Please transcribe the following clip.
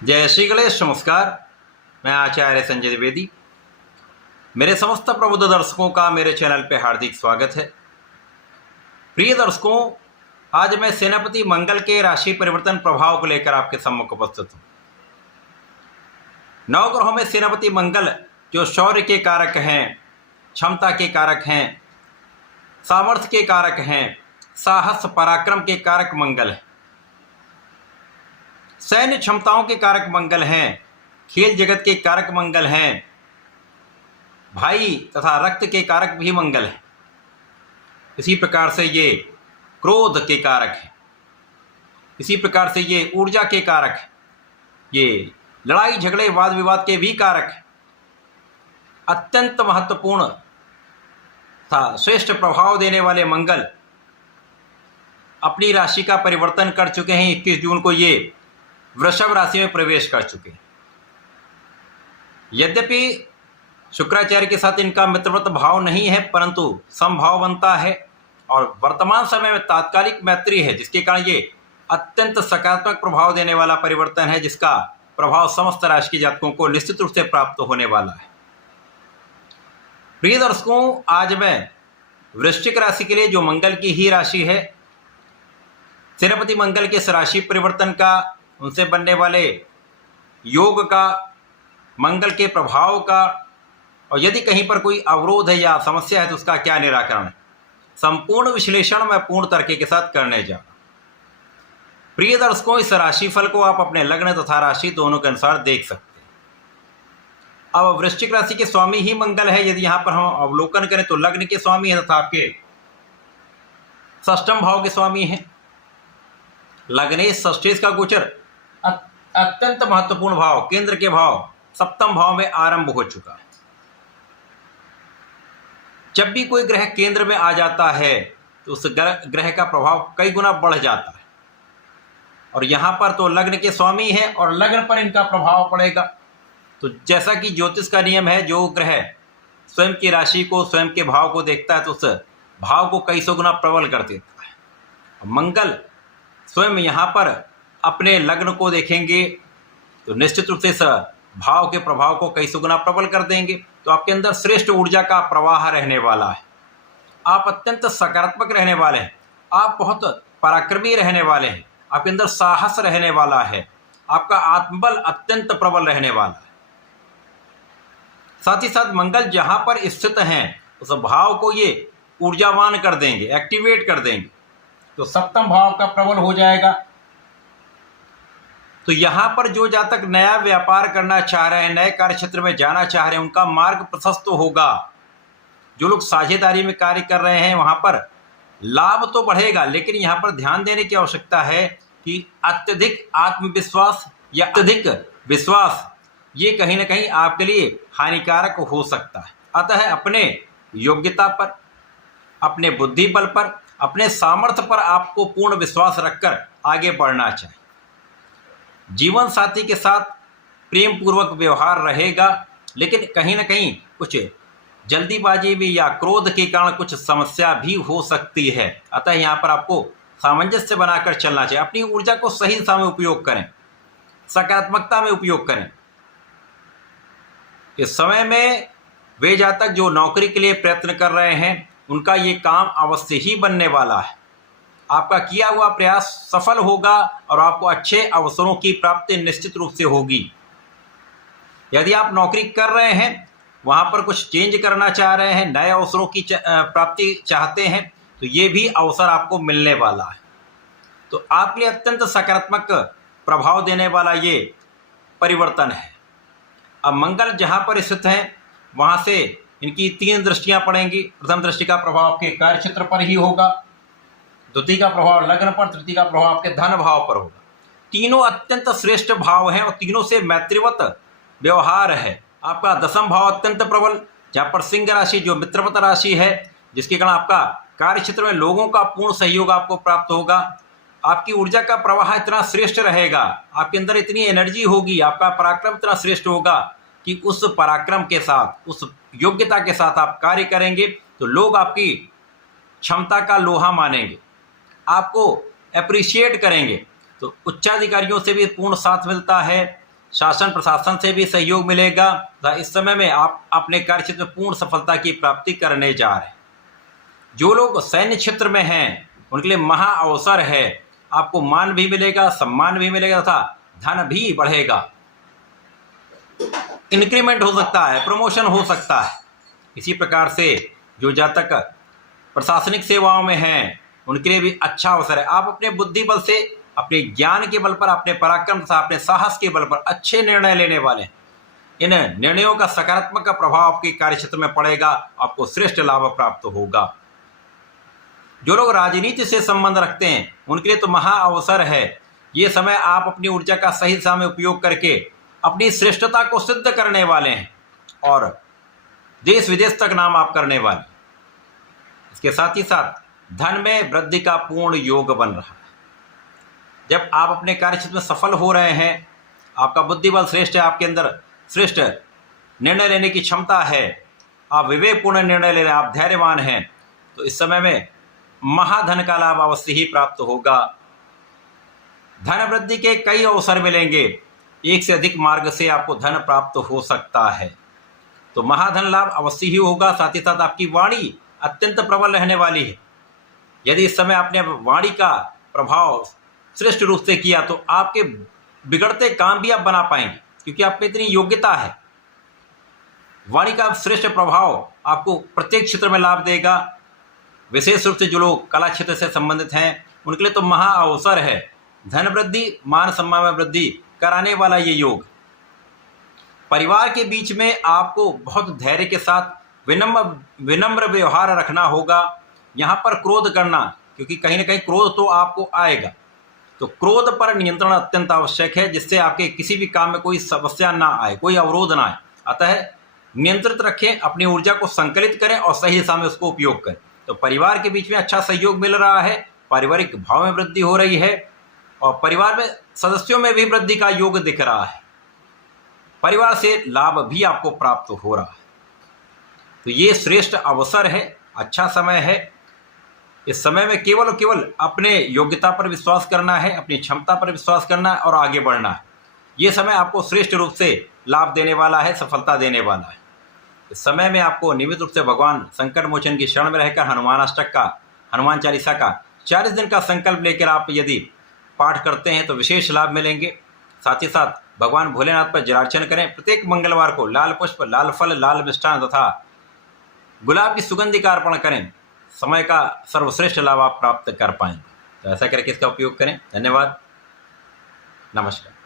जय श्री गणेश। नमस्कार। मैं आचार्य संजय द्विवेदी। मेरे समस्त प्रबुद्ध दर्शकों का मेरे चैनल पे हार्दिक स्वागत है। प्रिय दर्शकों, आज मैं सेनापति मंगल के राशि परिवर्तन प्रभाव को लेकर आपके सम्मुख उपस्थित हूँ। नवग्रहों में सेनापति मंगल जो शौर्य के कारक हैं, क्षमता के कारक हैं, सामर्थ्य के कारक हैं, साहस पराक्रम के कारक मंगल है, सैन्य क्षमताओं के कारक मंगल हैं, खेल जगत के कारक मंगल हैं, भाई तथा रक्त के कारक भी मंगल हैं। इसी प्रकार से ये क्रोध के कारक है, इसी प्रकार से ये ऊर्जा के कारक है, ये लड़ाई झगड़े वाद विवाद के भी कारक है। अत्यंत महत्वपूर्ण तथा श्रेष्ठ प्रभाव देने वाले मंगल अपनी राशि का परिवर्तन कर चुके हैं। 21 जून को ये वृषभ राशि में प्रवेश कर चुके हैं। यद्यपि शुक्राचार्य के साथ इनका मित्रवत भाव नहीं है, परंतु समभाव बनता है और वर्तमान समय में तात्कालिक मैत्री है, जिसके कारण ये अत्यंत सकारात्मक प्रभाव देने वाला परिवर्तन है, जिसका प्रभाव समस्त राशि के जातकों को निश्चित रूप से प्राप्त होने वाला है। प्रिय दर्शकों, आज मैं वृश्चिक राशि के लिए, जो मंगल की ही राशि है, सेनापति मंगल के इस राशि परिवर्तन का, उनसे बनने वाले योग का, मंगल के प्रभाव का, और यदि कहीं पर कोई अवरोध है या समस्या है तो उसका क्या निराकरण है, संपूर्ण विश्लेषण मैं पूर्ण तरीके के साथ करने जा रहा हूं। प्रिय दर्शकों, इस राशिफल को आप अपने लग्न तथा राशि दोनों के अनुसार देख सकते हैं। अब वृश्चिक राशि के स्वामी ही मंगल है। यदि यहां पर हम अवलोकन करें तो लग्न के स्वामी है तथा आपके षष्ठम भाव के स्वामी हैं। लग्नेश षष्ठेश का गोचर अत्यंत महत्वपूर्ण भाव, केंद्र के भाव सप्तम भाव में आरंभ हो चुका है। जब भी कोई ग्रह केंद्र में आ जाता है तो उस ग्रह का प्रभाव कई गुना बढ़ जाता है, और यहां पर तो लग्न के स्वामी है और लग्न पर इनका प्रभाव पड़ेगा। तो जैसा कि ज्योतिष का नियम है, जो ग्रह स्वयं की राशि को, स्वयं के भाव को देखता है तो उस भाव को कई सौ गुना प्रबल कर देता है। मंगल स्वयं यहाँ पर अपने लग्न को देखेंगे तो निश्चित रूप से इस भाव के प्रभाव को कई सौ गुना प्रबल कर देंगे। तो आपके अंदर श्रेष्ठ ऊर्जा का प्रवाह रहने वाला है। आप अत्यंत सकारात्मक रहने वाले हैं, आप बहुत पराक्रमी रहने वाले हैं, आपके अंदर साहस रहने वाला है, आपका आत्मबल अत्यंत प्रबल रहने वाला है। साथ ही साथ मंगल जहां पर स्थित हैं उस भाव को ये ऊर्जावान कर देंगे, एक्टिवेट कर देंगे, तो सप्तम भाव का प्रबल हो जाएगा। तो यहाँ पर जो जातक नया व्यापार करना चाह रहे हैं, नए कार्य क्षेत्र में जाना चाह रहे हैं, उनका मार्ग प्रशस्त होगा। जो लोग साझेदारी में कार्य कर रहे हैं वहाँ पर लाभ तो बढ़ेगा, लेकिन यहाँ पर ध्यान देने की आवश्यकता है कि अत्यधिक आत्मविश्वास या अत्यधिक विश्वास ये कहीं ना कहीं आपके लिए हानिकारक हो सकता है। अतः अपने योग्यता पर, अपने बुद्धि बल पर, अपने सामर्थ्य पर आपको पूर्ण विश्वास रखकर आगे बढ़ना चाहिए। जीवन साथी के साथ प्रेम पूर्वक व्यवहार रहेगा, लेकिन कहीं ना कहीं कुछ जल्दीबाजी में या क्रोध के कारण कुछ समस्या भी हो सकती है। अतः यहाँ पर आपको सामंजस्य बनाकर चलना चाहिए। अपनी ऊर्जा को सही दिशा में उपयोग करें, सकारात्मकता में उपयोग करें। इस समय में वे जातक जो नौकरी के लिए प्रयत्न कर रहे हैं, उनका ये काम अवश्य ही बनने वाला है। आपका किया हुआ प्रयास सफल होगा और आपको अच्छे अवसरों की प्राप्ति निश्चित रूप से होगी। यदि आप नौकरी कर रहे हैं, वहां पर कुछ चेंज करना चाह रहे हैं, नए अवसरों की प्राप्ति चाहते हैं, तो ये भी अवसर आपको मिलने वाला है। तो आपके लिए अत्यंत सकारात्मक प्रभाव देने वाला ये परिवर्तन है। अब मंगल जहां पर स्थित हैं वहां से इनकी 3 दृष्टियां पड़ेंगी। प्रथम दृष्टि का प्रभाव आपके कार्य क्षेत्र पर ही होगा, द्वितीय का प्रभाव लग्न पर, तृतीय का प्रभाव आपके धन भाव पर होगा। तीनों अत्यंत श्रेष्ठ भाव हैं और तीनों से मैत्रीवत व्यवहार है। आपका दशम भाव अत्यंत प्रबल, जहाँ पर सिंह राशि जो मित्रवत राशि है, जिसके कारण आपका कार्य क्षेत्र में लोगों का पूर्ण सहयोग आपको प्राप्त होगा। आपकी ऊर्जा का प्रवाह इतना श्रेष्ठ रहेगा, आपके अंदर इतनी एनर्जी होगी, आपका पराक्रम इतना श्रेष्ठ होगा कि उस पराक्रम के साथ, उस योग्यता के साथ आप कार्य करेंगे तो लोग आपकी क्षमता का लोहा मानेंगे, आपको अप्रिशिएट करेंगे। तो उच्चाधिकारियों से भी पूर्ण साथ मिलता है, शासन प्रशासन से भी सहयोग मिलेगा तथा इस समय में आप अपने कार्यक्षेत्र में पूर्ण सफलता की प्राप्ति करने जा रहे हैं। जो लोग सैन्य क्षेत्र में हैं उनके लिए महा अवसर है। आपको मान भी मिलेगा, सम्मान भी मिलेगा तथा धन भी बढ़ेगा। इंक्रीमेंट हो सकता है, प्रमोशन हो सकता है। इसी प्रकार से जो जातक प्रशासनिक सेवाओं में हैं उनके लिए भी अच्छा अवसर है। आप अपने बुद्धि बल से, अपने ज्ञान के बल पर, अपने पराक्रम तथा अपने साहस के बल पर अच्छे निर्णय लेने वाले हैं। इन निर्णयों का सकारात्मक प्रभाव आपके कार्यक्षेत्र में पड़ेगा, आपको श्रेष्ठ लाभ प्राप्त होगा। जो लोग राजनीति से संबंध रखते हैं उनके लिए तो महा अवसर है। ये समय आप अपनी ऊर्जा का सही दिशा में उपयोग करके अपनी श्रेष्ठता को सिद्ध करने वाले हैं और देश विदेश तक नाम आप करने वाले। इसके साथ ही साथ धन में वृद्धि का पूर्ण योग बन रहा है। जब आप अपने कार्यक्षेत्र में सफल हो रहे हैं, आपका बुद्धिबल श्रेष्ठ है, आपके अंदर श्रेष्ठ निर्णय लेने की क्षमता है, आप विवेकपूर्ण निर्णय ले रहे हैं, आप धैर्यवान हैं, तो इस समय में महाधन का लाभ अवश्य ही प्राप्त होगा। धन वृद्धि के कई अवसर मिलेंगे, एक से अधिक मार्ग से आपको धन प्राप्त हो सकता है, तो महाधन लाभ अवश्य ही होगा। साथ ही साथ आपकी वाणी अत्यंत प्रबल रहने वाली है। यदि इस समय आपने वाणी का प्रभाव श्रेष्ठ रूप से किया तो आपके बिगड़ते काम भी आप बना पाएंगे, क्योंकि आप में इतनी योग्यता है। वाणी का श्रेष्ठ प्रभाव आपको प्रत्येक क्षेत्र में लाभ देगा। विशेष रूप से जो लोग कला क्षेत्र से संबंधित हैं उनके लिए तो महा अवसर है। धन वृद्धि, मान सम्मान में वृद्धि कराने वाला ये योग। परिवार के बीच में आपको बहुत धैर्य के साथ विनम्र व्यवहार रखना होगा। यहाँ पर क्रोध करना, क्योंकि कहीं ना कहीं क्रोध तो आपको आएगा, तो क्रोध पर नियंत्रण अत्यंत आवश्यक है, जिससे आपके किसी भी काम में कोई समस्या ना आए, कोई अवरोध ना आए। अतः नियंत्रित रखें, अपनी ऊर्जा को संकलित करें और सही दिशा में उसको उपयोग करें। तो परिवार के बीच में अच्छा सहयोग मिल रहा है, पारिवारिक भाव में वृद्धि हो रही है और परिवार में सदस्यों में भी वृद्धि का योग दिख रहा है। परिवार से लाभ भी आपको प्राप्त हो रहा है। तो ये श्रेष्ठ अवसर है, अच्छा समय है। इस समय में केवल और केवल अपने योग्यता पर विश्वास करना है, अपनी क्षमता पर विश्वास करना है और आगे बढ़ना है। ये समय आपको श्रेष्ठ रूप से लाभ देने वाला है, सफलता देने वाला है। इस समय में आपको नियमित रूप से भगवान संकट मोचन की शरण में रहकर हनुमान अष्टक का, हनुमान चालीसा का 40 दिन का संकल्प लेकर आप यदि पाठ करते हैं तो विशेष लाभ मिलेंगे। साथ ही साथ भगवान भोलेनाथ पर जलार्चन करें। प्रत्येक मंगलवार को लाल पुष्प, लाल फल, लाल मिष्ठान तथा गुलाब की सुगंधि का अर्पण करें। समय का सर्वश्रेष्ठ लाभ आप प्राप्त कर पाएंगे। तो ऐसा करके इसका उपयोग करें। धन्यवाद, नमस्कार।